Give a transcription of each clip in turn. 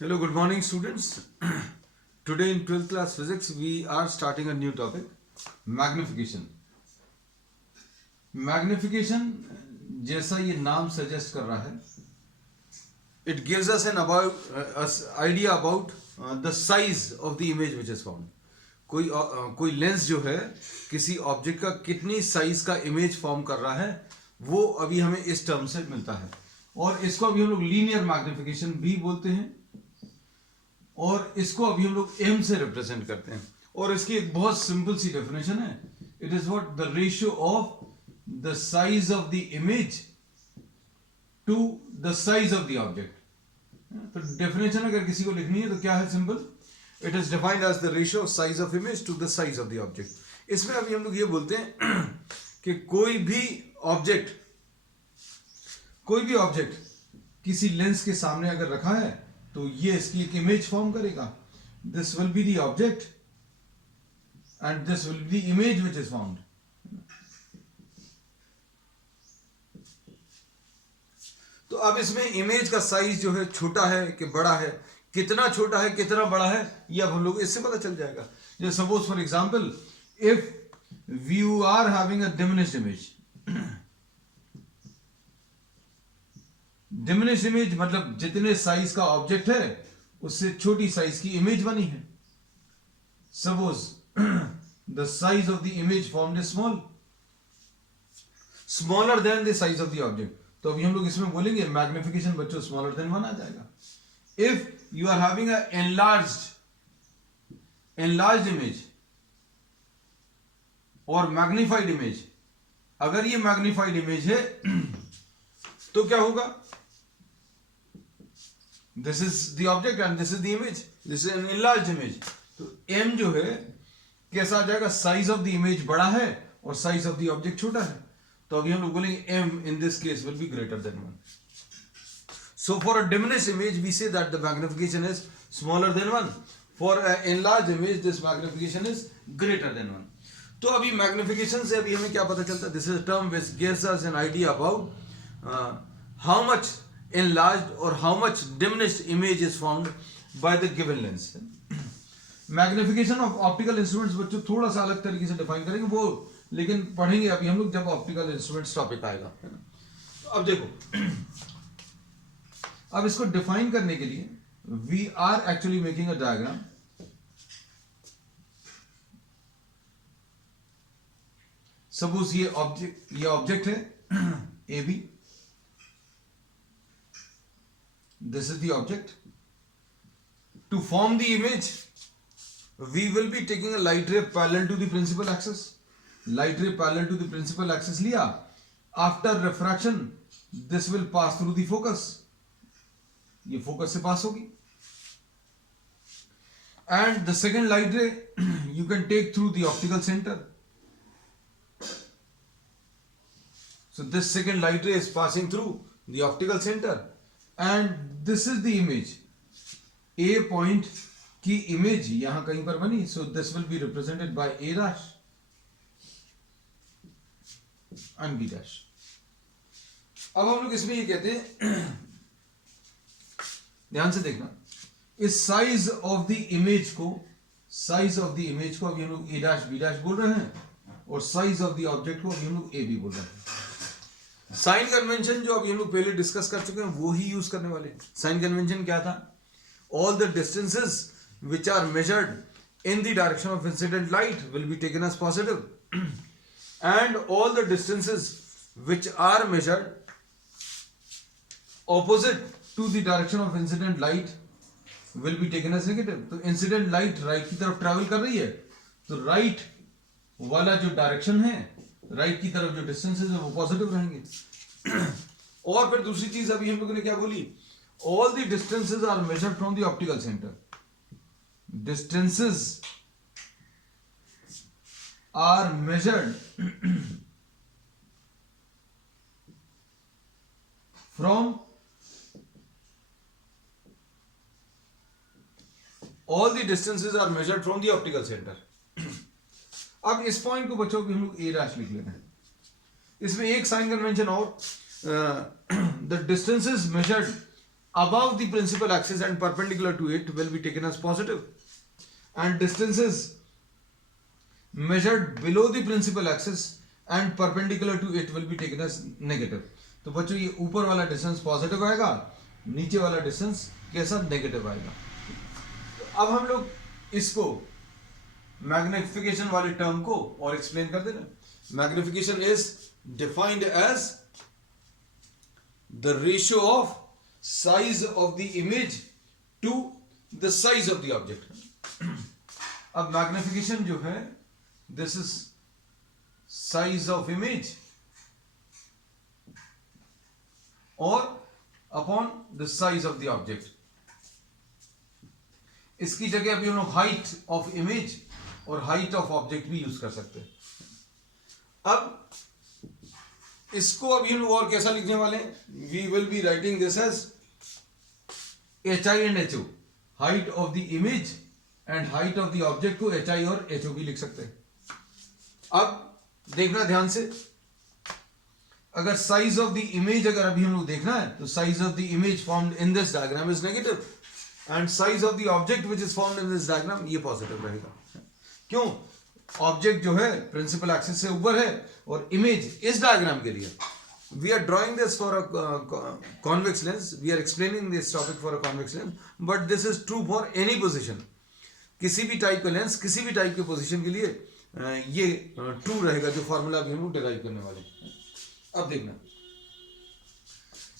Hello, good morning, students. Today in 12th class physics, we are starting a new topic, magnification. Magnification, जैसा ये नाम suggest कर रहा है, it gives us an idea about the size of the image which is found. कोई lens जो है किसी ऑब्जेक्ट का कितनी साइज का इमेज फॉर्म कर रहा है वो अभी हमें इस टर्म से मिलता है, और इसको अभी हम लोग लीनियर मैग्निफिकेशन भी बोलते हैं, और इसको अभी हम लोग m से रिप्रेजेंट करते हैं। और इसकी एक बहुत सिंपल सी डेफिनेशन है, it is what the ratio of the size of the image to the size of the object. तो डेफिनेशन अगर किसी को लिखनी है तो क्या है, simple, it is defined as the ratio of size of image to the size of the object. इसमें अभी हम लोग ये बोलते हैं कि कोई भी ऑब्जेक्ट किसी लेंस के सामने अगर रखा है तो ये इसकी एक इमेज फॉर्म करेगा। This will be the object and this will be the image which is found. तो अब इसमें इमेज का साइज जो है छोटा है कि बड़ा है, कितना छोटा है कितना बड़ा है, ये अब हम लोग इससे पता चल जाएगा। जैसे suppose for example, if you are having a diminished image, diminished image मतलब जितने साइज का ऑब्जेक्ट है उससे छोटी साइज की इमेज बनी है। Suppose the size of the image formed is smaller than the size of the object. तो अभी हम लोग इसमें बोलेंगे मैग्निफिकेशन बच्चों स्मॉलर देन 1 आ जाएगा। If you are having a enlarged image और मैग्निफाइड इमेज, अगर ये मैग्निफाइड इमेज है तो क्या होगा, this is the object and this is the image, this is an enlarged image. तो m जो है कैसा आ जाएगा, साइज ऑफ द इमेज बड़ा है और साइज ऑफ द ऑब्जेक्ट छोटा है। तो अभी हम लोग बोलेंगे m in this case will be greater than 1. So for a diminished image we say that the magnification is smaller than 1. For an enlarged image this magnification is greater than 1. तो अभी magnification से अभी हमें क्या पता चलता है, this is a term which gives us an idea about how much enlarged or how much diminished image is found by the given lens. Magnification of optical instruments बच्चों थोड़ा सा अलग तरीके से डिफाइन करेंगे वो, लेकिन पढ़ेंगे अभी हम लोग जब ऑप्टिकल इंस्ट्रूमेंट्स टॉपिक आएगा, है ना। तो अब देखो, अब इसको डिफाइन करने के लिए we are actually making a diagram. Suppose ये ऑब्जेक्ट है A B, this is the object. To form the image we will be taking a light ray parallel to the principal axis. Light ray parallel to the principal axis लिया, after refraction this will pass through the focus, ये focus से pass होगी, and the second light ray you can take through the optical center. So this second light ray is passing through the optical center and this is the image. A point की image यहां कहीं पर बनी, so this will be represented by A dash and B dash. अब हम लोग इसमें ये कहते हैं, ध्यान से देखना, इस साइज ऑफ द इमेज को अभी हम लोग A dash B dash बोल रहे हैं, और साइज ऑफ द ऑब्जेक्ट को अभी हम लोग A B बोल रहे हैं। साइन कन्वेंशन जो अभी हम लोग पहले डिस्कस कर चुके हैं वो ही यूज करने वाले। साइन कन्वेंशन क्या था, all the distances which are measured in the direction of incident light will be taken as positive and all the distances which are measured opposite to the direction of incident light will be taken as negative. तो incident light right की तरफ travel कर रही है, तो right वाला जो direction है, राइट की तरफ जो डिस्टेंसेस है वो पॉजिटिव रहेंगे। और फिर दूसरी चीज अभी हम लोगों ने क्या बोली, all the distances are measured from the optical centre. Distances are measured from all the distances are measured from the optical centre. अब इस पॉइंट को बच्चों भी हम लोग ए डैश लिख लेते हैं। इसमें एक साइन कन्वेंशन और, the distances measured above the principal axis and perpendicular to it will be taken as positive, and distances measured below the principal axis and perpendicular to it will be taken as negative. तो बच्चों ये ऊपर वाला distance positive आएगा, नीचे वाला distance कैसा negative आएगा. अब हम लोग इसको मैग्निफिकेशन वाले टर्म को और एक्सप्लेन कर देना. Magnification is defined as the ratio of size of the image to the size of the object. अब मैग्निफिकेशन जो है, this is size of image और upon the size of the object. इसकी जगह अभी हम लोग हाइट ऑफ इमेज और हाइट ऑफ ऑब्जेक्ट भी यूज कर सकते हैं. अब इसको अभी हम लोग और कैसा लिखने वाले हैं? We will be writing this as HI and HO. Height of the image and height of the object को HI और HO भी लिख सकते हैं. अब देखना ध्यान से, अगर साइज ऑफ द इमेज अगर अभी हम लोग देखना है तो size of the image formed in this diagram is negative and size of the object which is formed in this diagram ये पॉजिटिव रहेगा. क्यों? ऑब्जेक्ट जो है प्रिंसिपल एक्सिस से ऊपर है और इमेज इस डायग्राम के लिए. We are drawing this for a convex lens, we are explaining this topic for a convex lens, but this is true for any position. किसी भी टाइप का लेंस किसी भी टाइप के पोजिशन के लिए ये ट्रू रहेगा जो फॉर्मूला अभी हम लोग डिराइव करने वाले. अब देखना,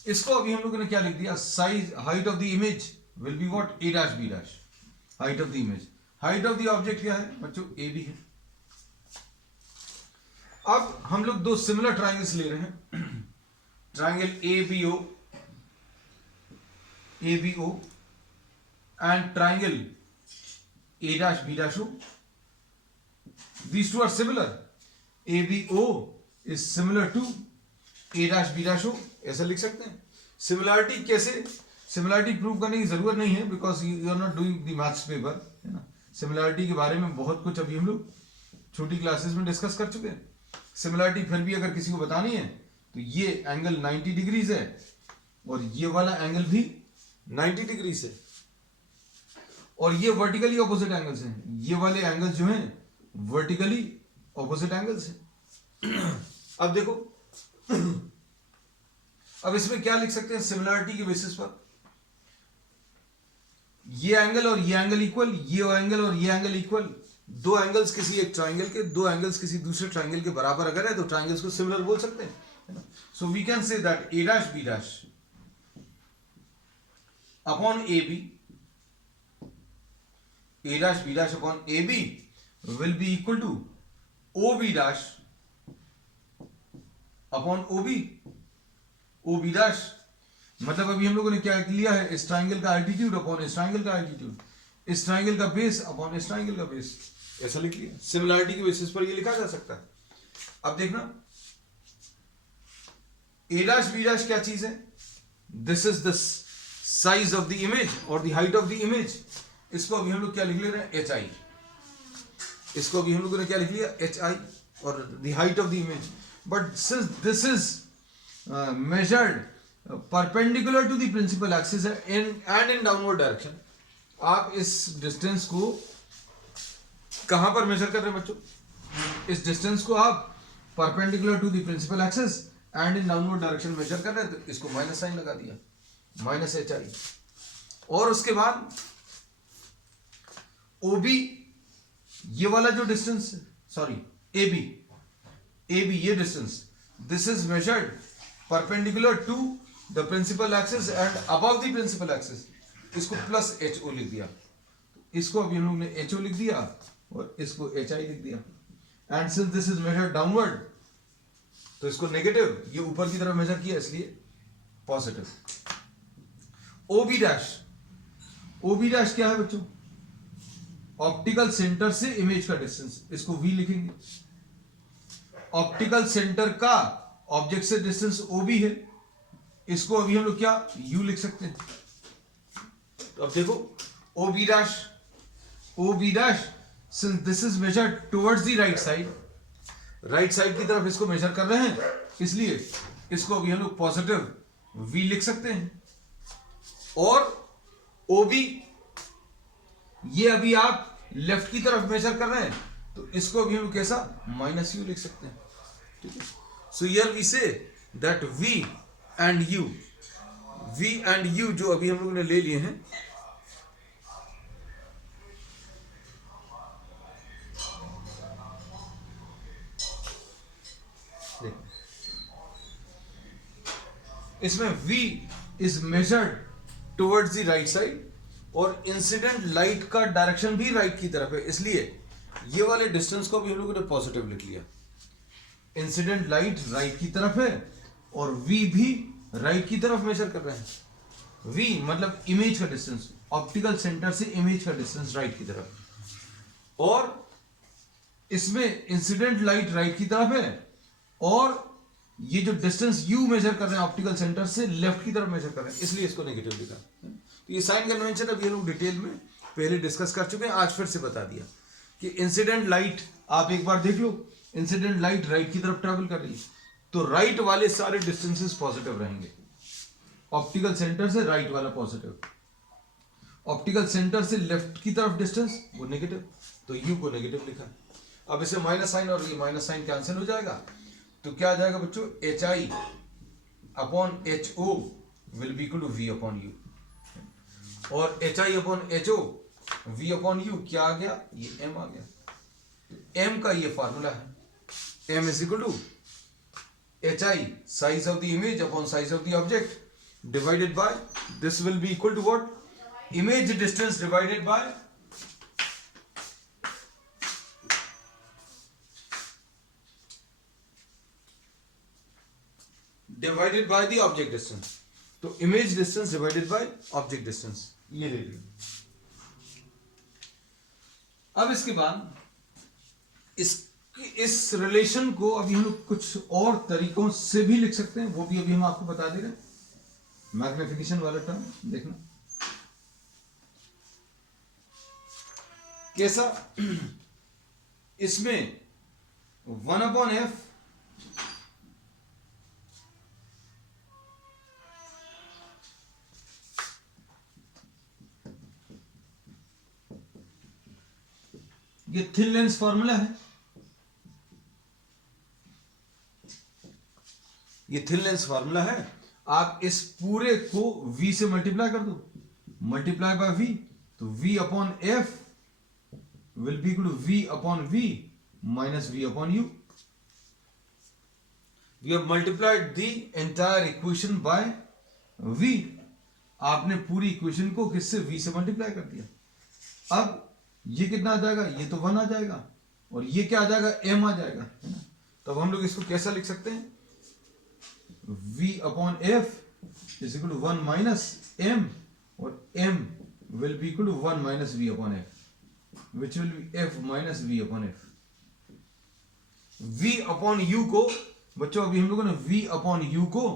इसको अभी हम लोगों ने क्या लिख दिया? Size height of the image will be what? A dash B dash. Height of the image. Height of the object क्या है बच्चों? AB है. अब हम लोग दो सिमिलर ट्राइंगल्स ले रहे हैं, triangle ABO and triangle A dash B dash O. These two are similar. ABO is similar to A dash B dash O. ऐसा लिख सकते हैं. सिमिलरिटी कैसे? सिमिलरिटी प्रूव करने की जरूरत नहीं है because you are not doing the maths paper, है ना. सिमिलरिटी के बारे में बहुत कुछ अभी हम लोग छोटी क्लासेस में डिस्कस कर चुके हैं. सिमिलरिटी फिर भी अगर किसी को बतानी है तो ये एंगल 90 डिग्रीज है और ये वाला एंगल भी 90 डिग्रीज है और ये वर्टिकली ऑपोजिट एंगल्स हैं. ये वाले एंगल्स जो हैं वर्टिकली ऑपोजिट एंगल्स हैं. अब देखो, अब इसमें क्या लिख सकते हैं सिमिलरिटी के बेसिस पर? ये एंगल और ये एंगल इक्वल, ये एंगल और ये एंगल इक्वल. दो एंगल्स किसी एक ट्राइंगल के, दो एंगल्स किसी दूसरे ट्राइंगल के बराबर अगर है तो ट्राइंगल्स को सिमिलर बोल सकते हैं. So we can say that A dash B dash upon AB, A dash B dash upon AB will be equal to OB dash upon OB dash. मतलब अभी हम लोगों ने क्या लिया है? इस ट्राइंगल का एल्टीट्यूड अपॉन इस ट्राइंगल का एल्टीट्यूड, इस ट्राइंगल का बेस अपॉन इस ट्राइंगल का बेस. ऐसा लिख लिया. सिमिलरिटी के बेसिस पर ये लिखा जा सकता है. अब देखना, A dash B dash क्या चीज है? This is the size of the image और the height of the image. इसको अभी हम लोग क्या लिख ले रहे हैं? HI. इसको अभी हम लोगों ने क्या लिख लिया? HI और the height of the image. But since this is measured perpendicular to the principal axis and in downward direction, आप इस डिस्टेंस को कहां पर मेजर कर रहे हैं बच्चों? इस डिस्टेंस को आप perpendicular to the principal axis and in downward direction measure कर रहे हैं, तो इसको माइनस साइन लगा दिया, माइनस HI. और उसके बाद OB, ये वाला जो डिस्टेंस, सॉरी AB ये distance, this is measured perpendicular to the principal axis and above the principal axis. इसको प्लस HO लिख दिया. इसको अभी हम लोग ने HO लिख दिया और इसको HI लिख दिया. And since this is measured downward तो इसको नेगेटिव, ये ऊपर की तरफ मेजर किया इसलिए पॉजिटिव. OB डैश क्या है बच्चों? ऑप्टिकल सेंटर से इमेज का डिस्टेंस, इसको V लिखेंगे. ऑप्टिकल सेंटर का ऑब्जेक्ट से डिस्टेंस OB है, इसको अभी हम लोग क्या U लिख सकते हैं. तो अब देखो OB dash since this is measured towards the right side, right side की तरफ इसको मेजर कर रहे हैं, इसलिए इसको अभी हम लोग पॉजिटिव V लिख सकते हैं. और OB, ये अभी आप लेफ्ट की तरफ मेजर कर रहे हैं, तो इसको भी हम कैसा -u लिख सकते हैं, ठीक है। So here we say that V and U जो अभी हम लोगों ने ले लिए हैं, इसमें V is measured towards the right side और इंसिडेंट लाइट का डायरेक्शन भी राइट की तरफ है, इसलिए ये वाले डिस्टेंस को भी हम लोगों ने पॉजिटिव लिख लिया। इंसिडेंट लाइट राइट की तरफ है और V भी राइट की तरफ मेजर कर रहे हैं। V मतलब इमेज का डिस्टेंस, ऑप्टिकल सेंटर से इमेज का डिस्टेंस राइट की तरफ, और इसमें इंसिडेंट लाइट राइट की तरफ है और ये जो डिस्टेंस U मेजर कर रहे हैं ऑप्टिकल सेंटर से लेफ्ट की तरफ मेजर कर रहे हैं, इसलिए इसको नेगेटिव लिखा। तो ये साइन कन्वेंशन अभी हम लोग डिटेल में पहले डिस्कस कर चुके हैं, आज फिर से बता दिया कि इंसिडेंट लाइट आप एक बार देख लो, इंसिडेंट लाइट राइट की तरफ ट्रेवल कर रही है, तो राइट वाले सारे डिस्टेंसेस पॉजिटिव रहेंगे। ऑप्टिकल सेंटर से राइट वाला पॉजिटिव, ऑप्टिकल सेंटर से लेफ्ट की तरफ डिस्टेंस वो नेगेटिव, तो U को नेगेटिव लिखा। अब इसे माइनस साइन और ये माइनस साइन कैंसिल हो जाएगा, तो क्या आ जाएगा बच्चों, HI upon HO will be equal to V upon U, और HI upon HO V upon U क्या आ गया, ये M आ गया। M का ये फॉर्मूला है, M is equal to HI size of the image upon size of the object divided by, this will be equal to what, image distance divided by divided by the object distance. तो image distance divided by object distance, ये ले लिया। अब इसके बाद इस relation को अभी हम लोग कुछ और तरीकों से भी लिख सकते हैं, वो भी अभी हम आपको बता दे रहे हैं। मैग्निफिकेशन वाला टर्म देखना कैसा, इसमें 1/f ये थिन लेंस फॉर्मूला है, ये थिन लेंस फॉर्मूला है। आप इस पूरे को V से मल्टीप्लाई कर दो, मल्टीप्लाई बाय V, तो V upon F will be equal to V upon V minus V upon U। We have multiplied the entire equation by V। आपने पूरी इक्वेशन को किससे, V से मल्टीप्लाई कर दिया। अब ये कितना आ जाएगा, ये तो 1 आ जाएगा, और ये क्या आ जाएगा, M आ जाएगा, है ना। तो अब हम लोग इसको कैसा लिख सकते हैं, V upon F is equal to 1 minus M, और M will be equal to 1 minus V upon F, which will be F minus V upon F। V upon U को बच्चों अभी हम लोगों ने V अपॉन U को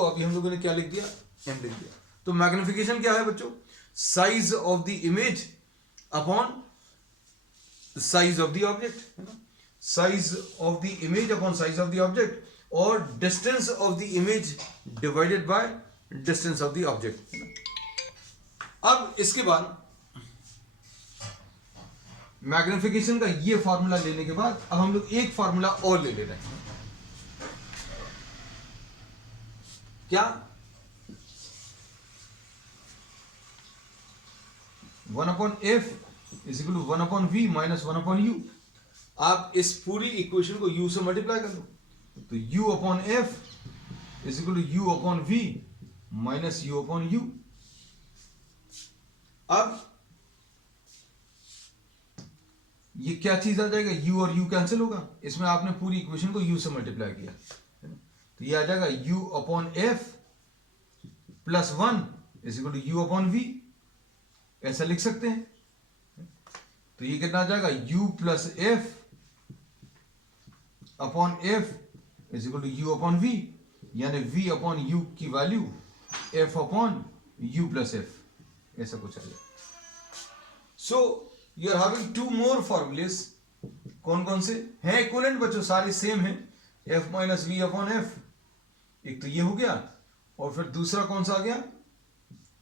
अभी हम लोगों ने क्या लिख दिया, M लिख दिया। तो मैग्निफिकेशन क्या है बच्चों, size of the image upon size of the object, है ना, size of the image upon size of the object, और distance of the image divided by distance of the object, है ना। अब इसके बाद मैग्निफिकेशन का ये फॉर्मूला लेने के बाद अब हम लोग एक फॉर्मूला और ले रहे हैं, क्या, 1/f is equal to 1/v minus 1/u। आप इस पूरी इक्वेशन को u से मल्टीप्लाई कर लो, तो u upon f is equal to u upon v minus u upon u। अब ये क्या चीज आ जाएगा, u और u कैंसिल होगा, इसमें आपने पूरी इक्वेशन को u से मल्टीप्लाई किया, तो ये आ जाएगा u upon f plus 1 is equal to u upon v, ऐसा लिख सकते हैं। तो ये कितना आ जाएगा, u plus f upon f is equal to u upon v, यानी v अपॉन u की value f upon u plus f, ऐसा कुछ आ जाएगा। So you are having two more formulas, कौन कौन से हैं, इक्विवेलेंट बच्चों, सारे सेम हैं, f minus v upon f, एक तो ये हो गया, और फिर दूसरा कौन सा आ गया,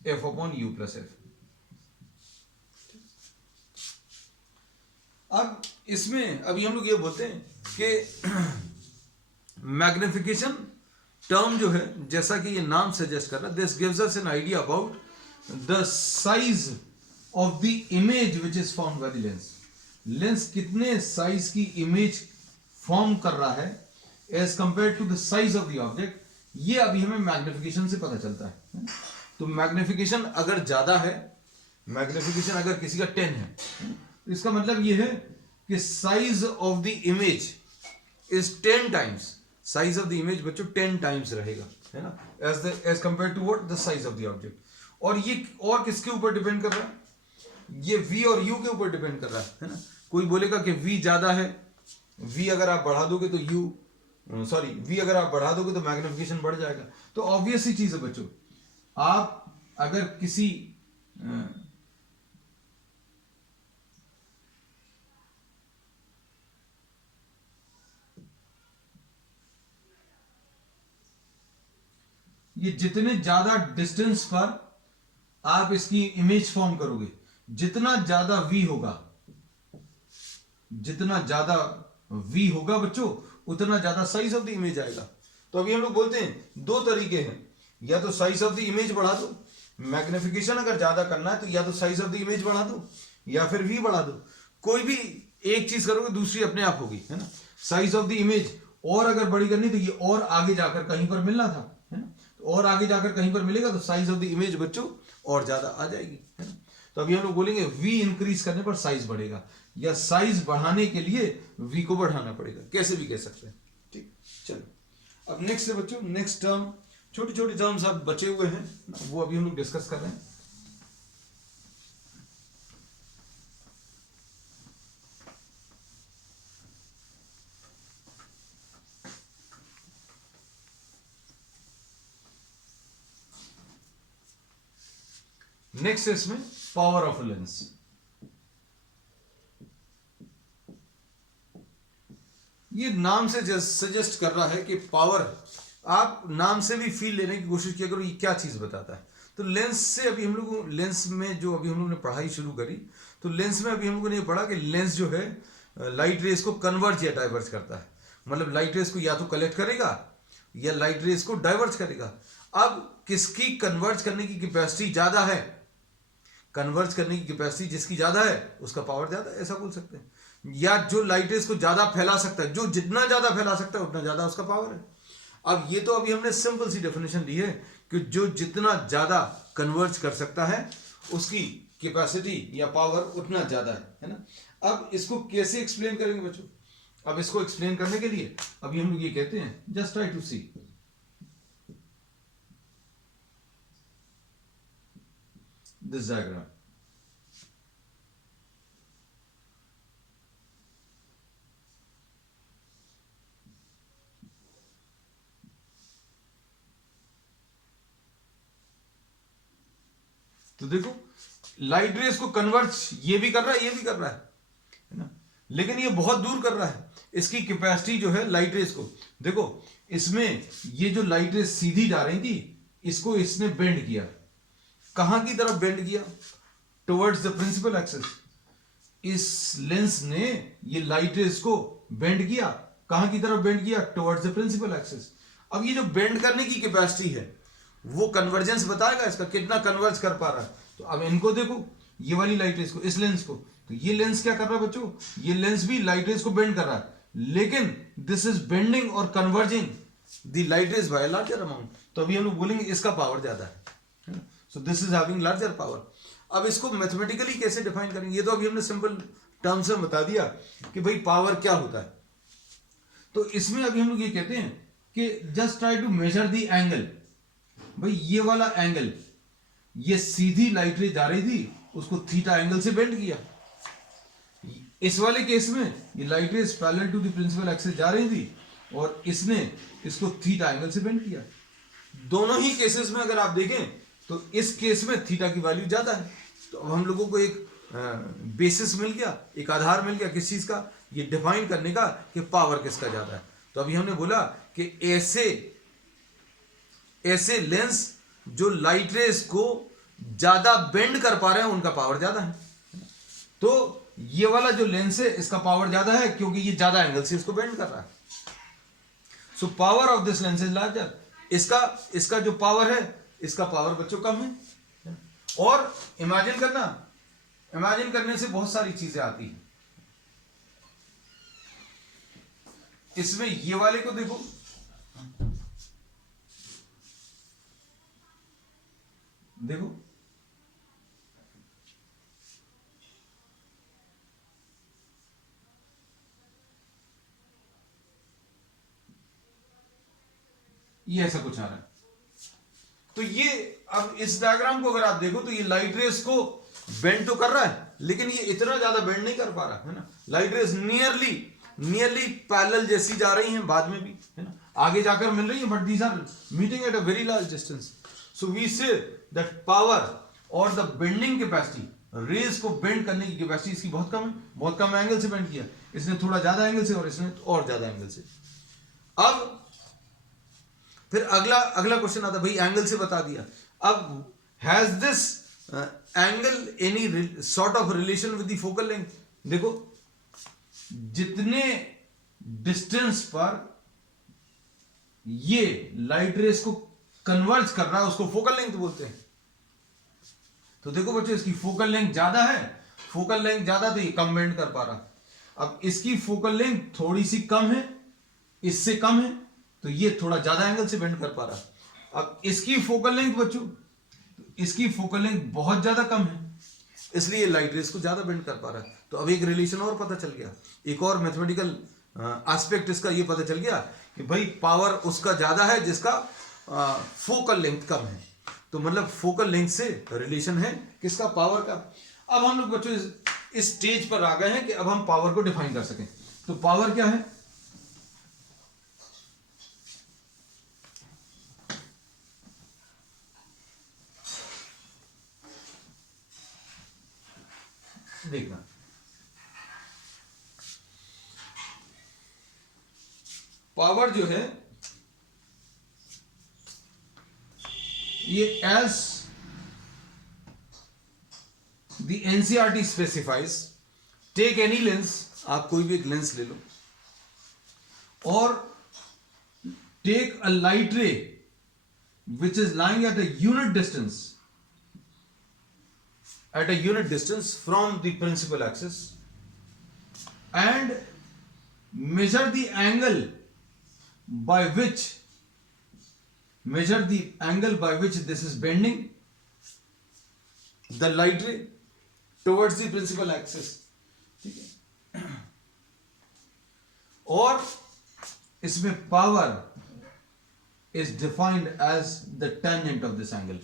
F upon you plus F. अब इसमें अभी हम लोग ये बोलते हैं कि मैग्निफिकेशन टर्म जो है, जैसा कि ये नाम सजेस्ट कर रहा है, this gives us an idea about the size of the image which is formed by the lens. Lens कितने साइज की इमेज फॉर्म कर रहा है as compare to the size of the object, ये अभी हमें मैग्निफिकेशन से पता चलता है। तो मैग्निफिकेशन अगर ज्यादा है, मैग्निफिकेशन अगर किसी का 10 है, तो इसका मतलब ये है कि size of the image is 10 times, size of the image बच्चों 10 टाइम्स रहेगा, है ना, as compare to what the size of the object. और ये और किसके ऊपर डिपेंड कर रहा है? ये v और u के ऊपर डिपेंड कर रहा है ना। कोई बोलेगा कि v ज्यादा है, v अगर आप बढ़ा दोगे तो v अगर आप बढ़ा दोगे तो मैग्निफिकेशन बढ़ जाएगा। तो ऑब्वियस ही चीज है बच्चों, आप अगर किसी ये जितने ज्यादा डिस्टेंस पर आप इसकी इमेज फॉर्म करोगे, जितना ज्यादा v होगा, जितना ज्यादा v होगा बच्चों, उतना ज्यादा साइज ऑफ द इमेज आएगा। तो अभी हम लोग बोलते हैं दो तरीके हैं, या तो साइज ऑफ द इमेज बढ़ा दो, मैग्निफिकेशन अगर ज्यादा करना है तो या तो साइज ऑफ द इमेज बढ़ा दो या फिर v बढ़ा दो। कोई भी एक चीज करोगे दूसरी अपने आप होगी, है ना। साइज ऑफ द इमेज और अगर बड़ी करनी तो ये और आगे जाकर कहीं पर मिलना था, है ना, तो और आगे जाकर कहीं पर मिलेगा तो साइज ऑफ द इमेज बच्चों और ज्यादा आ जाएगी, है ना। तो अभी हम लोग बोलेंगे v इंक्रीज करने पर साइज बढ़ेगा, या साइज बढ़ाने के लिए v को बढ़ाना पड़ेगा, कैसे भी कह सकते हैं। ठीक, चलो अब नेक्स्ट है बच्चों, नेक्स्ट टर्म, छोटी छोटी टर्म्स अब बचे हुए हैं, वो अभी हम लोग डिस्कस कर रहे हैं। नेक्स्ट है इसमें पावर ऑफ लेंस। ये नाम से सजेस्ट कर रहा है कि पावर, आप नाम से भी फील लेने की कोशिश किया करो ये क्या चीज बताता है। तो लेंस से अभी हम लोग, लेंस में जो अभी हम लोगों ने पढ़ाई शुरू करी, तो लेंस में अभी हम लोगों ने पढ़ा कि लेंस जो है लाइट रेस को कन्वर्ज या डाइवर्ज करता है। मतलब लाइट रेस को या तो कलेक्ट करेगा या लाइट रेस को डाइवर्ज करेगा। अब किसकी कन्वर्ज करने की कैपेसिटी ज्यादा है, कन्वर्ज करने की कैपेसिटी जिसकी ज्यादा है उसका पावर ज्यादा है, ऐसा बोल सकते हैं। या जो लाइट रेस को ज्यादा फैला सकता है, जो जितना ज्यादा फैला सकता है उतना ज्यादा उसका पावर है। अब ये तो अभी हमने सिंपल सी डेफिनेशन ली है कि जो जितना ज्यादा कन्वर्ज कर सकता है उसकी कैपेसिटी या पावर उतना ज्यादा है ना। अब इसको कैसे एक्सप्लेन करेंगे बच्चों? अब इसको एक्सप्लेन करने के लिए अभी हम लोग ये कहते हैं, just try to see this diagram. तो देखो लाइट रेस को कन्वर्ज ये भी कर रहा है, ये भी कर रहा है ना, लेकिन ये बहुत दूर कर रहा है। इसकी कैपेसिटी जो है लाइट रेस को, देखो इसमें ये जो लाइट रेस सीधी जा रही थी, इसको इसने बेंड किया, कहां की तरफ बेंड किया? Towards the principal axis. इस लेंस ने ये लाइट रेस को बेंड किया, कहां की तरफ बेंड किया? Towards the principal axis. अब ये जो बेंड करने की कैपेसिटी है वो कन्वर्जेंस बताएगा इसका कितना कन्वर्ज कर पा रहा है। तो अब इनको देखो, ये वाली लाइट रेस को, इस लेंस को, तो ये लेंस क्या कर रहा है बच्चों? ये लेंस भी लाइट रेस को बेंड कर रहा है, लेकिन दिस इज बेंडिंग और converging the light rays by larger amount. तो अभी हम लोग बोलेंगे इसका पावर ज्यादा है, so this is having larger power. अब इसको मैथमेटिकली कैसे डिफाइन करेंगे? ये तो अभी हमने सिंपल टर्म्स में बता दिया कि भाई पावर क्या होता है। तो इसमें अभी हम लोग ये कहते हैं कि just try to measure the angle. भाई ये वाला एंगल, ये सीधी लाइट रे जा रही थी, उसको थीटा एंगल से बेंड किया। इस वाले केस में ये light rays parallel to the principal axis जा रही थी और इसने इसको थीटा एंगल से बेंड किया। दोनों ही केसेस में अगर आप देखें तो इस केस में थीटा की वैल्यू ज्यादा है। तो अब हम लोगों को एक बेसिस मिल गया, एक आधार मिल गया किस चीज का? ये डिफाइन करने का कि पावर किसका ज्यादा है। तो अभी हमने बोला कि ऐसे लेंस जो लाइट रेस को ज्यादा बेंड कर पा रहे हैं उनका पावर ज्यादा है। तो ये वाला जो लेंस है इसका पावर ज्यादा है क्योंकि ये ज्यादा एंगल से इसको बेंड कर रहा है। So power of this lens is larger. इसका जो पावर है, इसका पावर बच्चों कम है। और इमेजिन करने से बहुत सारी चीजें आती हैं। इसमें ये वाले को देखो, देखो ये ऐसा कुछ आ रहा है। तो ये अब इस डायग्राम को अगर आप देखो तो ये लाइट रेस को बेंड तो कर रहा है लेकिन ये इतना ज्यादा बेंड नहीं कर पा रहा है ना। लाइट रेस नियरली पैरेलल जैसी जा रही हैं, बाद में भी है ना आगे जाकर मिल रही है, but these are meeting at a very large distance. So we say that power और द बेंडिंग कैपेसिटी, रेस को बेंड करने की कैपेसिटी इसकी बहुत कम है। बहुत कम एंगल से बेंड किया, इसने थोड़ा ज्यादा एंगल से और इसने और ज्यादा एंगल से। अब फिर अगला क्वेश्चन आता, भाई एंगल से बता दिया, अब has this angle any sort of relation with the focal length. देखो जितने डिस्टेंस पर ये लाइट रेस को कन्वर्ज कर रहा है उसको फोकल लेंथ बोलते हैं। तो देखो बच्चों इसकी फोकल लेंथ ज्यादा है, फोकल लेंथ ज्यादा तो ये कम बेंड कर पा रहा। अब इसकी फोकल लेंथ थोड़ी सी कम है, इससे कम है, तो ये थोड़ा ज्यादा एंगल से बेंड कर पा रहा। अब इसकी फोकल लेंथ बच्चों, इसकी फोकल लेंथ बहुत ज्यादा कम है, इसलिए लाइट रेस को ज्यादा बेंड कर पा रहा है। तो अब एक रिलेशन और पता चल गया, एक और मैथमेटिकल एस्पेक्ट इसका ये पता चल गया कि भाई पावर उसका ज्यादा है जिसका फोकल लेंथ कम है। तो मतलब फोकल लेंथ से रिलेशन है किसका, पावर का। अब हम लोग बच्चों इस स्टेज पर आ गए हैं कि अब हम पावर को डिफाइन कर सकें। तो पावर क्या है, देखना पावर जो है ये as the NCERT specifies, take any lens, आप कोई भी एक लेंस ले लो और take a light ray which is lying at a unit distance, at a unit distance from the principal axis, and measure the angle by which this is bending the light ray towards the principal axis। ठीक है, और इसमें power is defined as the tangent of this angle.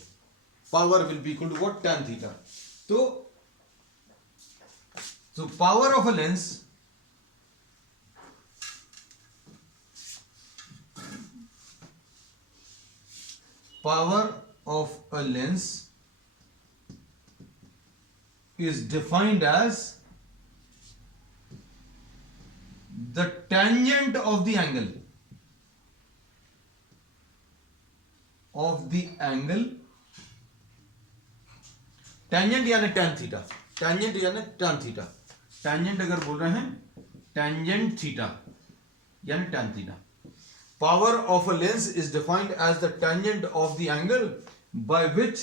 Power will be equal to what, tan theta। तो power of a lens, power of a lens is defined as the tangent of the angle tangent यानी tan theta, tangent यानी tan theta, tangent अगर बोल रहे हैं tangent theta यानी tan theta. Power of a lens is defined as the tangent of the angle by which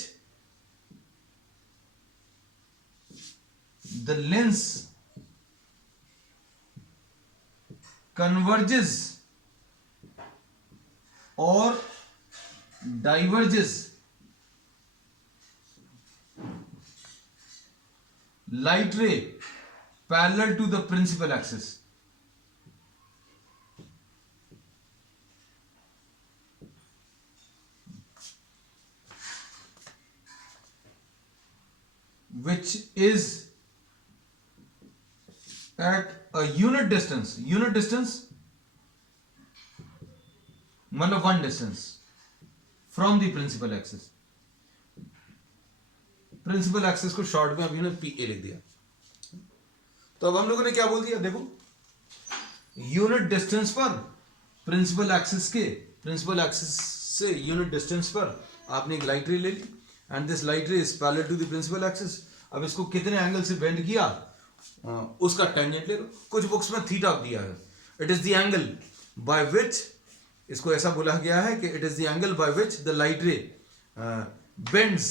the lens converges or diverges light ray parallel to the principal axis। which is at a unit distance मतलब one distance from the principal axis। Principal axis को short में अभी ने पीए लिख दिया। तो अब हम लोगों ने क्या बोल दिया, देखो यूनिट डिस्टेंस पर प्रिंसिपल एक्सिस से यूनिट डिस्टेंस पर आपने एक लाइट रे ले ली, and this light ray is parallel to the principal axis. अब इसको कितने एंगल से बेंड किया उसका टेंजेंट ले लो. कुछ बुक्स में थीटा दिया है. It is the angle by which, इसको ऐसा बोला गया है कि it is the angle by which the light ray bends,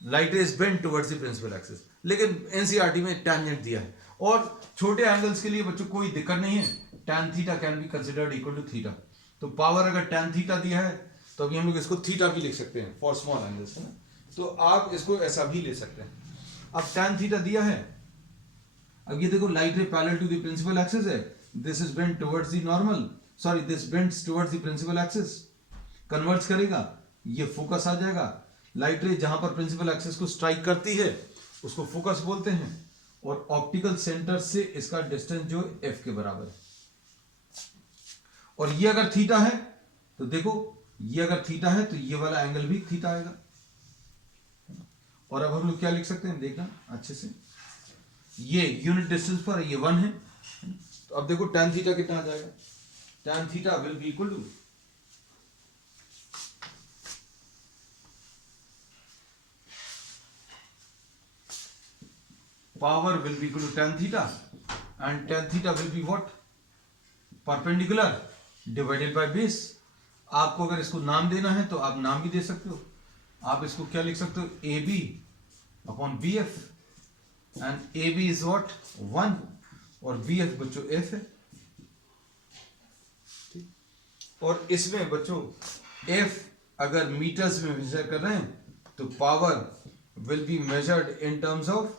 light ray is bend towards the principal axis. लेकिन एनसीईआरटी में टेंजेंट दिया है. और छोटे एंगल्स के लिए बच्चों कोई दिक्कत नहीं है. tan theta can be considered equal to theta. तो पावर अगर tan थीटा दिया है तो अभी हम लोग इसको थीटा भी लिख सकते हैं फॉर स्मॉल एंगल्स, है ना. तो आप इसको ऐसा भी ले सकते हैं. अब tan थीटा दिया है. अब ये देखो light ray parallel to the principal axis है. This is bend towards the normal, sorry this bends towards the principal axis. Converts करेगा, ये फोकस आ जाएगा. लाइट रे जहां पर प्रिंसिपल एक्सिस को स्ट्राइक करती है उसको फोकस बोलते हैं. और ऑप्टिकल सेंटर से इसका डिस्टेंस जो f के बराबर है. और ये अगर थीटा है तो देखो, ये अगर थीटा है तो ये वाला एंगल भी थीटा आएगा. और अब हम लोग क्या लिख सकते हैं देखना अच्छे से. ये यूनिट डिस्टेंस पर ये 1 है. तो अब देखो tan थीटा कितना आ जाएगा. tan theta will be equal to power will be equal to tan theta, and tan theta will be what? Perpendicular divided by base. आपको अगर इसको नाम देना है तो आप नाम भी दे सकते हो. आप इसको क्या लिख सकते हो, AB upon BF, and AB is what 1 और BF बच्चों F है. ठीक. और इसमें बच्चों F अगर मीटर्स में मेजर कर रहे हैं तो power will be measured in terms of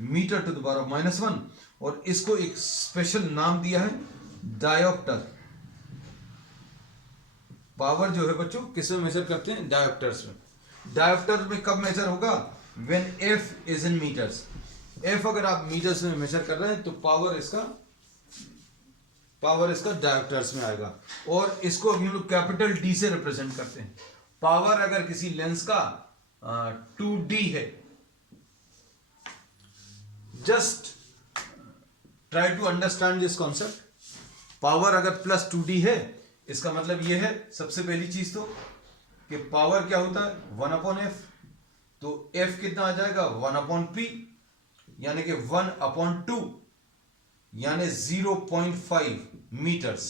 meter to the power of -1. और इसको एक स्पेशल नाम दिया है डायोप्टर. पावर जो है बच्चों किस में मेजर करते हैं, डायोप्टर्स में. डायोप्टर में कब मेजर होगा, when f is in meters. f अगर आप मीटर्स में मेजर कर रहे हैं तो पावर इसका डायोप्टर्स में आएगा. और इसको अभी हम लोग कैपिटल D से रिप्रेजेंट करते हैं. पावर अगर किसी लेंस का 2D है, just try to understand this concept. Power अगर प्लस 2D है इसका मतलब ये है सबसे पहली चीज तो कि पावर क्या होता है 1 अपॉन एफ. तो f कितना आ जाएगा 1 अपॉन p, यानी कि 1 अपॉन 2 यानी 0.5 मीटर्स.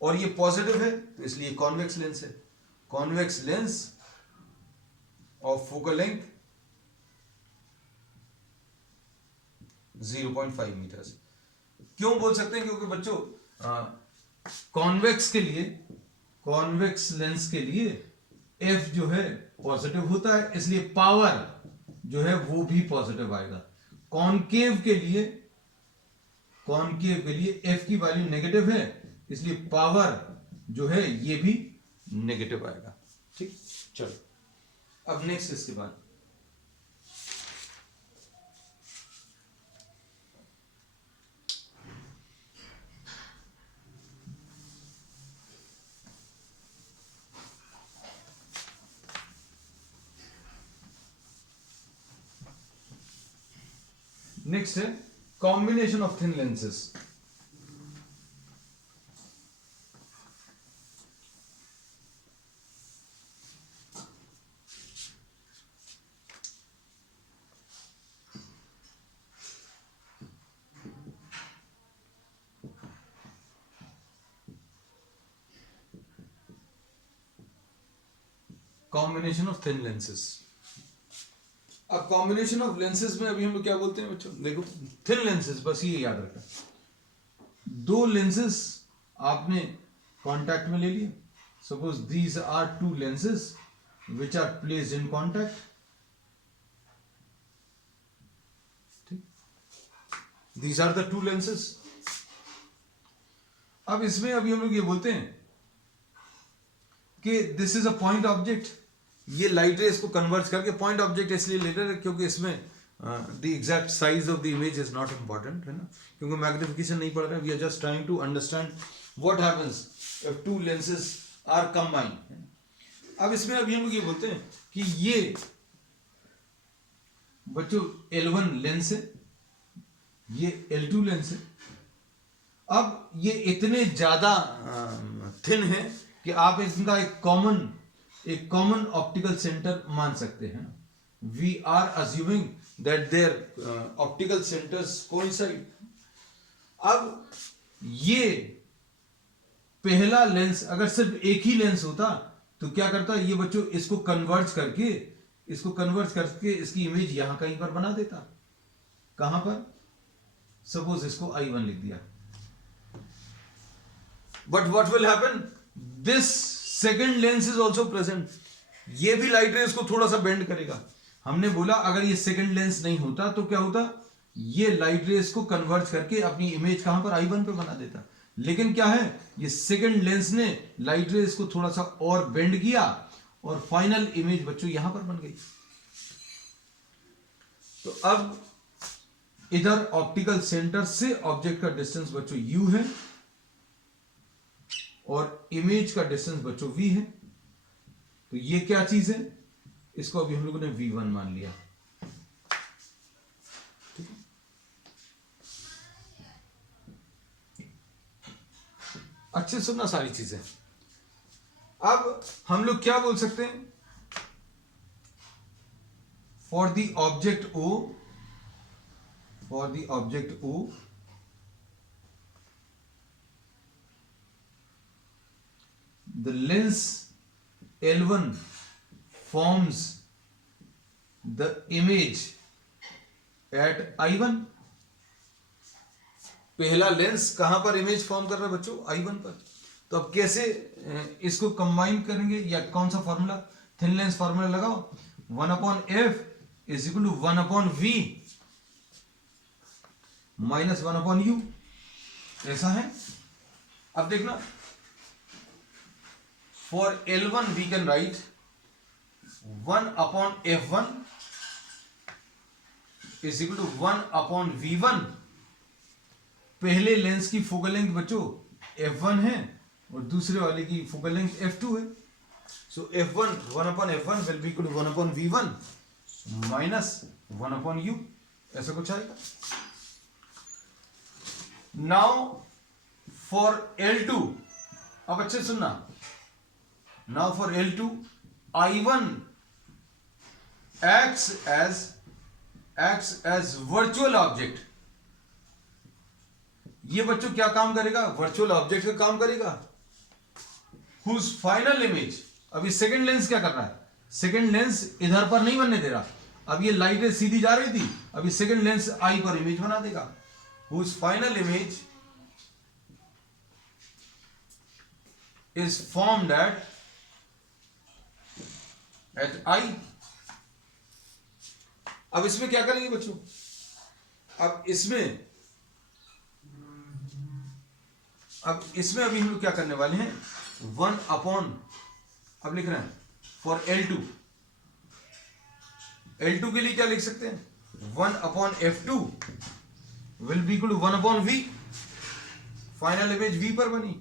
और ये पॉजिटिव है तो इसलिए कॉन्वेक्स लेंस है. Convex lens of focal length 0.5 meters. क्यों बोल सकते हैं, क्योंकि बच्चों कॉन्वेक्स के लिए, कॉन्वेक्स लेंस के लिए f जो है पॉजिटिव होता है, इसलिए पावर जो है वो भी पॉजिटिव आएगा. कॉनकेव के लिए f की वैल्यू नेगेटिव है, इसलिए पावर जो है ये भी नेगेटिव आएगा. ठीक, चलो अब नेक्स्ट इसके बाद नेक्स्ट है combination of thin lenses. Combination of thin lenses. अब कॉम्बिनेशन ऑफ लेंसेज में अभी हम लोग क्या बोलते हैं बच्चों, देखो थिन लेंसेज, बस ये याद रखना. 2 लेंसेज आपने कांटेक्ट में ले लिए. Suppose these are 2 lenses which are placed in contact. ठीक, दीज आर द 2 लेंसेज. अब इसमें अभी हम लोग ये बोलते हैं कि this is a point object. ये लाइट रे इसको कन्वर्ट करके पॉइंट ऑब्जेक्ट इसलिए लेटर है क्योंकि इसमें the exact size of the image is not important, है ना, क्योंकि मैग्निफिकेशन नहीं पड़ रहा है. We are just trying to understand what happens if 2 lenses are combined. अब इसमें अभी हम लोग ये बोलते हैं कि ये बच्चों L1 लेंस है, ये L2 लेंस है. अब ये इतने ज्यादा थिन है कि आप इनका एक कॉमन ऑप्टिकल सेंटर मान सकते हैं। We are assuming that their optical centres coincide. अब ये पहला लेंस अगर सिर्फ एक ही लेंस होता तो क्या करता ये बच्चों, इसको कन्वर्ज करके इसकी इमेज यहां कहीं पर बना देता। कहां पर? सपोज इसको I1 लिख दिया। But what will happen, this second lens is also present. ये भी लाइट रेज को थोड़ा सा बेंड करेगा। हमने बोला अगर ये सेकेंड लेंस नहीं होता तो क्या होता, ये लाइट रेज को कन्वर्ज करके अपनी इमेज कहां पर? I1 पे बना देता। लेकिन क्या है, ये सेकेंड लेंस ने लाइट रेज को थोड़ा सा और बेंड किया और फाइनल इमेज बच्चों यहां पर बन गई। तो अब इधर ऑप्टिकल सेंटर से ऑब्जेक्ट का डिस्टेंस बच्चों u है और इमेज का डिस्टेंस बच्चों v है। तो ये क्या चीज है, इसको अभी हम लोगों ने v1 मान लिया। ठीक है, अच्छे सुनना सारी चीजें। अब हम लोग क्या बोल सकते हैं, for the object O the lens L1 forms the image at I1। पहला लेंस कहां पर इमेज फॉर्म कर रहा है बच्चों? I1 पर। तो अब कैसे इसको कंबाइन करेंगे, या कौन सा फॉर्मूला? थिन लेंस फॉर्मूला लगाओ, 1/f is equal to 1/v minus 1/u। ऐसा है। अब देखना, for L1 we can write 1/f1 is equal to 1/v1। पहले लेंस की फोकल लेंथ बच्चों f1 है और दूसरे वाले की फोकल लेंथ f2 है। So f1 1/f1 will be equal to 1/v1 minus 1/u। ऐसा कुछ आएगा। नाउ फॉर L2, अब अच्छे सुनना, now for L2 I1 acts as virtual object। ये बच्चों क्या काम करेगा? वर्चुअल ऑब्जेक्ट का काम करेगा। हुज फाइनल इमेज, अभी सेकंड लेंस क्या कर रहा है? सेकंड लेंस इधर पर नहीं बनने दे रहा। अब ये लाइट सीधी जा रही थी, अभी सेकंड लेंस आई पर इमेज बना देगा। Whose final image is formed at eye. अब इसमें क्या करेंगे बच्चों? अब इसमें अभी हम लोग क्या करने वाले हैं, 1/, अब लिख रहे हैं फॉर L2 के लिए क्या लिख सकते हैं, 1/f2 will be equal to 1/v। Final image v पर बनी,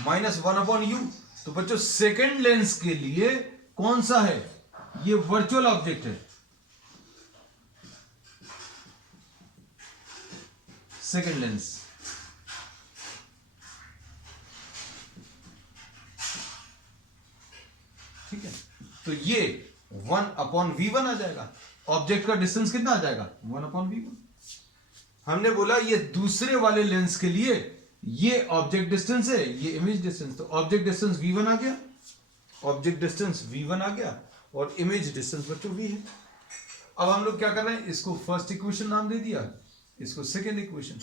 माइनस 1/u। तो बच्चों सेकेंड लेंस के लिए कौन सा है? ये वर्चुअल ऑब्जेक्ट है, सेकेंड लेंस। ठीक है, तो ये 1/v1 आ जाएगा। ऑब्जेक्ट का डिस्टेंस कितना आ जाएगा? 1/v1। हमने बोला ये दूसरे वाले लेंस के लिए ये ऑब्जेक्ट डिस्टेंस है, ये इमेज डिस्टेंस। तो ऑब्जेक्ट डिस्टेंस v1 आ गया, ऑब्जेक्ट डिस्टेंस v1 आ गया और इमेज डिस्टेंस बच्चों v है। अब हम लोग क्या कर रहे हैं, इसको फर्स्ट इक्वेशन नाम दे दिया, इसको सेकेंड इक्वेशन।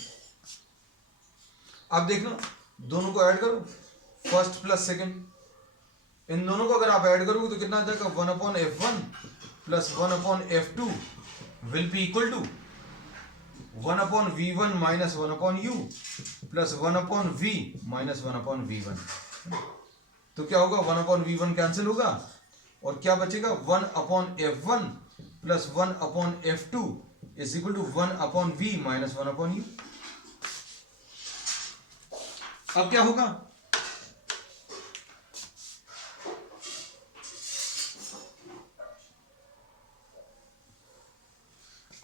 अब देखना, दोनों को ऐड करो, फर्स्ट प्लस सेकेंड। इन दोनों को अगर आप ऐड करोगे तो कितना आ जाएगा, 1/f1 plus 1/f2 will be equal to 1/v1 minus 1/u plus 1/v minus 1/v1। तो क्या होगा, 1/v1 कैंसिल होगा और क्या बचेगा, 1/f1 plus 1/f2 is equal to 1/v minus 1/u। अब क्या होगा,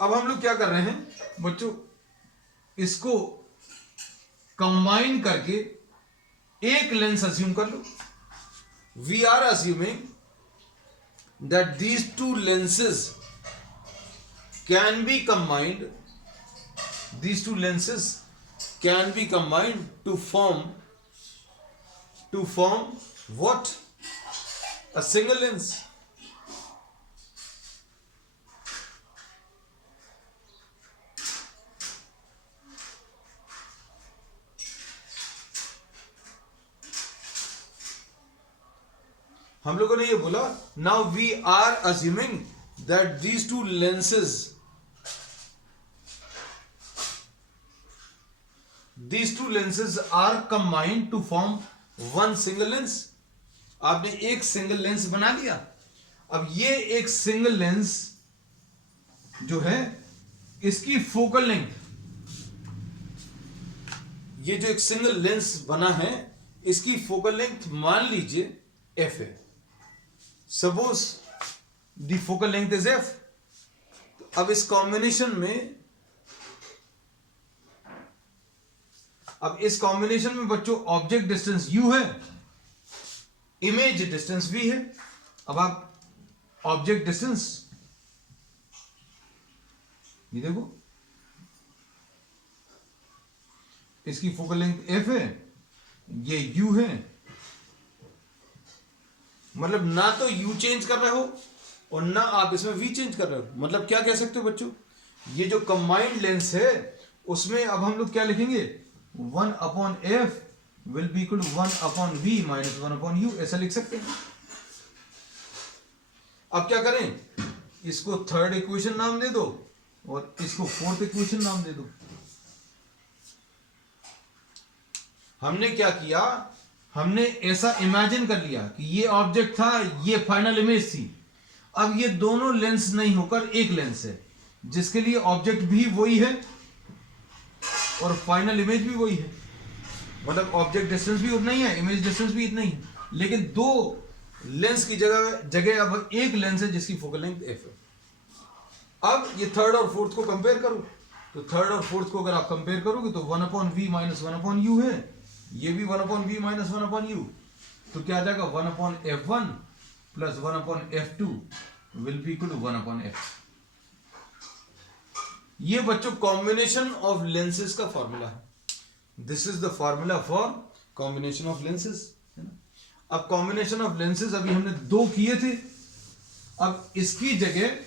अब हम लोग क्या कर रहे हैं बच्चों, इसको कंबाइन करके एक लेंस अज्यूम कर लो. We are assuming that these two lenses can be combined. These two lenses can be combined to form what? A single lens. हम लोगों ने ये बोला, now we are assuming that these two lenses are combined to form one single lens. आपने एक single lens बना लिया. अब ये एक सिंगल लेंस जो है, इसकी फोकल लेंथ, ये जो एक सिंगल लेंस बना है, इसकी फोकल लेंथ मान लीजिए f है. Suppose the focal length is f. अब इस कॉम्बिनेशन में बच्चों ऑब्जेक्ट डिस्टेंस u है, इमेज डिस्टेंस v है. अब आप ऑब्जेक्ट डिस्टेंस ये देखो, इसकी फोकल लेंथ f है, ये u है. मतलब ना तो u चेंज कर रहे हो और ना आप इसमें v चेंज कर रहे हो. मतलब क्या कह सकते हो बच्चों, ये जो कंबाइंड लेंस है उसमें अब हम लोग क्या लिखेंगे, 1/f will be equal to 1/v minus 1/u, ऐसा लिख सकते हैं. अब क्या करें, इसको थर्ड इक्वेशन नाम दे दो और इसको फोर्थ इक्वेशन नाम दे दो. हमने क्या किया, हमने ऐसा इमेजिन कर लिया कि ये ऑब्जेक्ट था, ये फाइनल इमेज थी. अब ये दोनों लेंस नहीं होकर एक लेंस है, जिसके लिए ऑब्जेक्ट भी वही है और फाइनल इमेज भी वही है. मतलब ऑब्जेक्ट डिस्टेंस भी उतना ही है, इमेज डिस्टेंस भी इतना ही है, लेकिन दो लेंस की जगह अब एक लेंस है जिसकी फोकल लेंथ f है. अब ये थर्ड और फोर्थ को कंपेयर करो, तो थर्ड और फोर्थ को अगर आप कंपेयर करोगे तो 1/v माइनस 1/u है, ये भी 1/v माइनस 1/u. तो क्या आ जाएगा, 1/f1 plus 1/f2 will be equal to 1/f. ये बच्चों कॉम्बिनेशन ऑफ लेंसेज का फॉर्मूला है. This is the formula for combination of lenses. अब कॉम्बिनेशन ऑफ लेंसेज अभी हमने दो किए थे. अब इसकी जगह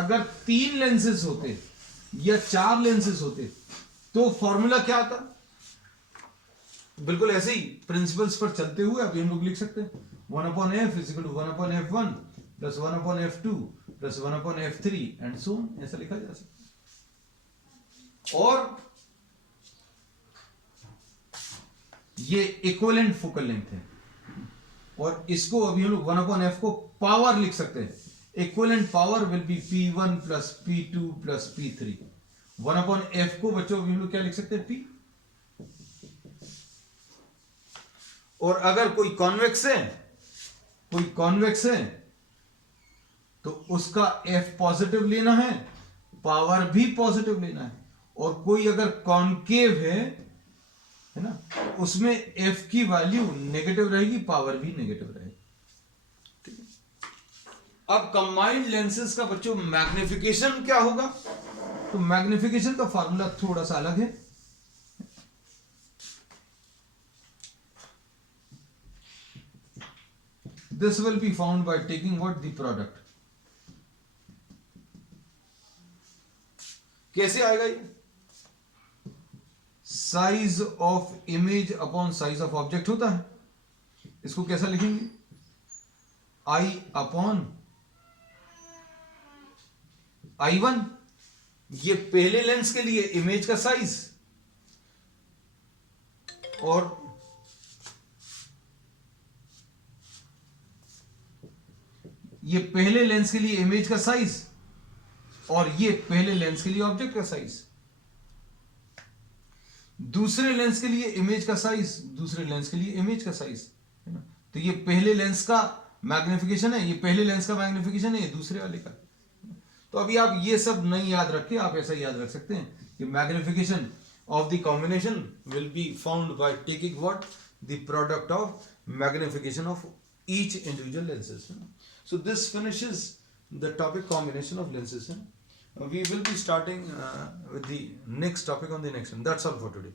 अगर 3 लेंसेज होते या 4 लेंसेज होते तो फॉर्मूला क्या आता, बिल्कुल ऐसे ही प्रिंसिपल्स पर चलते हुए अभी हम लोग लिख सकते हैं 1/f is equal to 1/f1 plus 1/f2 plus 1/f3 and so on. ऐसा लिखा जा सकता है. और ये इक्विवेलेंट फोकल लेंथ है और इसको अभी हम लोग 1/f को पावर लिख सकते हैं. Equivalent power will B p1 plus p2 plus p3. 1/f को बच्चों अभी हम लोग क्या लिख सकते हैं, p. और अगर कोई कॉन्वेक्स है तो उसका f पॉजिटिव लेना है, पावर भी पॉजिटिव लेना है. और कोई अगर कॉनकेव है ना, उसमें f की वैल्यू नेगेटिव रहेगी, पावर भी नेगेटिव रहेगी. ठीक है. अब कंबाइंड लेंसेज का बच्चों मैग्निफिकेशन क्या होगा, तो मैग्निफिकेशन का फॉर्मूला थोड़ा सा अलग है. This will be found by taking what, the product. कैसे आएगा ये, size of image upon size of object होता है. इसको कैसा लिखेंगे, I/I1. ये पहले लेंस के लिए इमेज का साइज और ये पहले लेंस के लिए इमेज का साइज और ये पहले लेंस के लिए ऑब्जेक्ट का साइज. दूसरे लेंस के लिए इमेज का साइज, दूसरे लेंस के लिए इमेज का साइज है ना. तो ये पहले लेंस का मैग्निफिकेशन है, ये पहले लेंस का मैग्निफिकेशन है, ये दूसरे वाले का. तो अभी आप ये सब नहीं याद रखे, आप ऐसा याद रख सकते हैं कि magnification of the combination will be found by taking what, the product of magnification of each individual lenses. So this finishes the topic combination of lenses. We will be starting with the next topic on the next one. That's all for today.